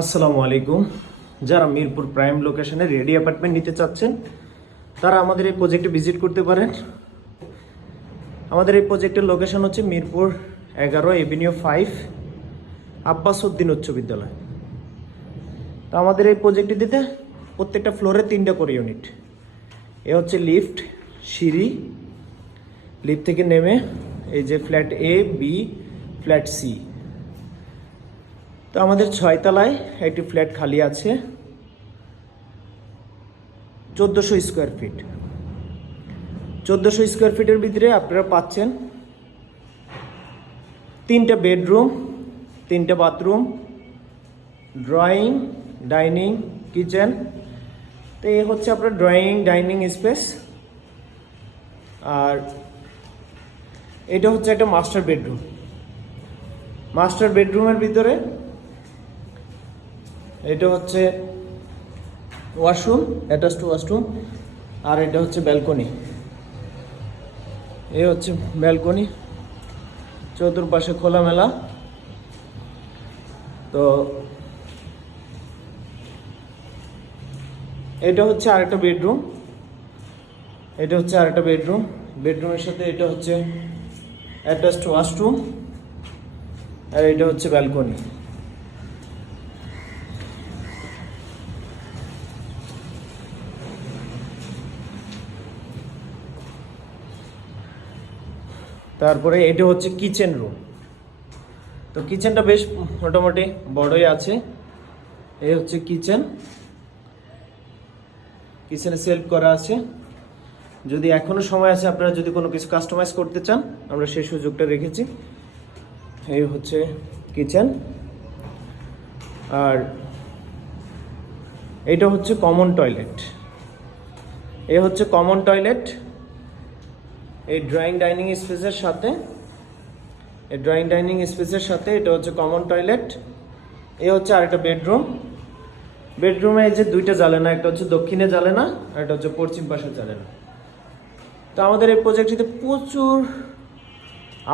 আসসালামু আলাইকুম। যারা মিরপুর প্রাইম লোকেশনে রেডি অ্যাপার্টমেন্ট নিতে চাচ্ছেন তারা আমাদের এই প্রজেক্টে ভিজিট করতে পারেন। আমাদের এই প্রজেক্টের লোকেশন হচ্ছে মিরপুর 11 এভিনিউ 5 আব্বাস উদ্দিন উচ্চ বিদ্যালয়। তো আমাদের এই প্রজেক্টটিতে প্রত্যেকটা ফ্লোরে 3টা করে ইউনিট। এ হচ্ছে লিফট, সিঁড়ি, লিফট থেকে নেমে এই যে ফ্ল্যাট এ, বি, ফ্ল্যাট সি। তো আমাদের 6 তলায় একটি ফ্ল্যাট খালি আছে, 1400 স্কোয়ার ফিট। 1400 স্কোয়ার ফিটের ভিতরে আপনারা পাচ্ছেন 3টা বেডরুম, 3টা বাথরুম, ড্রয়িং, ডাইনিং, কিচেন। তো এই হচ্ছে আপনার ড্রয়িং ডাইনিং স্পেস। আর এটা হচ্ছে একটা মাস্টার বেডরুম। মাস্টার বেডরুমের ভিতরে এটা হচ্ছে ওয়াশরুম, অ্যাটাচড ওয়াশরুম, আর এটা হচ্ছে ব্যালকনি। এই হচ্ছে ব্যালকনি, চতুর্পাশে খোলামেলা। তো এটা হচ্ছে আরেকটা বেডরুম, এটা হচ্ছে আরেকটা বেডরুম। বেডরুমের সাথে এটা হচ্ছে অ্যাটাচড ওয়াশরুম, আর এটা হচ্ছে ব্যালকনি। তারপরে এটা হচ্ছে কিচেন রুম। তো কিচেনটা বেশ মোটামুটি বড়ই আছে। এই হচ্ছে কিচেন, কিচেনে সেলফ করা আছে। যদি এখনো সময় আছে, আপনারা যদি কোনো কিছু কাস্টমাইজ করতে চান, আমরা সেই সুযোগটা রেখেছি। এই হচ্ছে কিচেন। আর এটা হচ্ছে কমন টয়লেট। এই হচ্ছে কমন টয়লেট এই ড্রয়িং ডাইনিং স্পেসের সাথে। এই ড্রয়িং ডাইনিং স্পেসের সাথে এটা হচ্ছে কমন টয়লেট। এই হচ্ছে আরেকটা বেডরুম। বেডরুমে এই যে 2টা জানালা, একটা হচ্ছে দক্ষিণে জানালা আর একটা হচ্ছে পশ্চিম পাশে জানালা। তো আমাদের এই প্রজেক্টটিতে প্রচুর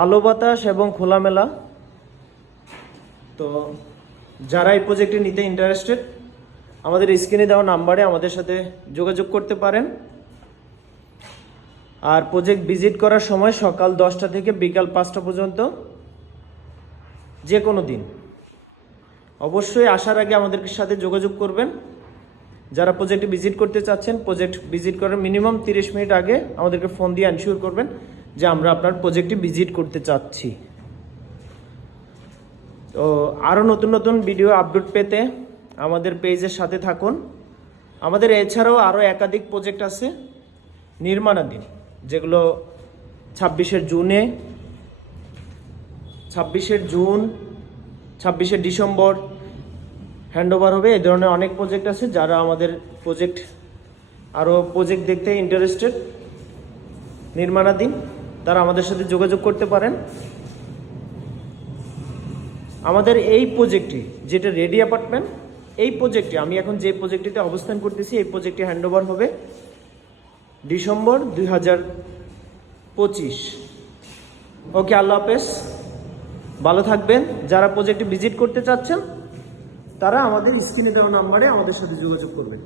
আলো বাতাস এবং খোলামেলা। তো যারা এই প্রজেক্টটি নিতে ইন্টারেস্টেড, আমাদের স্ক্রিনে দেওয়া নাম্বারে আমাদের সাথে যোগাযোগ করতে পারেন। আর প্রজেক্ট ভিজিট করার সময় সকাল 10টা থেকে বিকাল 5টা পর্যন্ত, যে কোনো দিন। অবশ্যই আসার আগে আমাদের সাথে যোগাযোগ করবেন। যারা প্রজেক্টে ভিজিট করতে চাচ্ছেন, প্রজেক্ট ভিজিট করার মিনিমাম 30 মিনিট আগে আমাদেরকে ফোন দিয়ে এনশিওর করবেন যে আমরা আপনার প্রজেক্টটি ভিজিট করতে চাচ্ছি। তো আরও নতুন নতুন ভিডিও আপডেট পেতে আমাদের পেজের সাথে থাকুন। আমাদের এছাড়াও আরও একাধিক প্রজেক্ট আছে নির্মাণাধীন, যেগুলো 26শে জুন 26শে ডিসেম্বর হ্যান্ডওভার হবে। এই ধরনের অনেক প্রজেক্ট আছে। যারা আমাদের প্রজেক্ট দেখতে ইন্টারেস্টেড নির্মাণাধীন, তারা আমাদের সাথে যোগাযোগ করতে পারেন। আমাদের এই প্রজেক্টটি, যেটা রেডি অ্যাপার্টমেন্ট, এই প্রজেক্টটি আমি এখন যে প্রজেক্টটিতে অবস্থান করতেছি, এই প্রজেক্টটি হ্যান্ডওভার হবে ডিসেম্বর 2025। ওকে, আল্লাহ হাফেজ, ভালো থাকবেন। যারা প্রজেক্টটি ভিজিট করতে চাচ্ছেন তারা আমাদের স্ক্রিনে দেওয়া নাম্বারে আমাদের সাথে যোগাযোগ করবেন।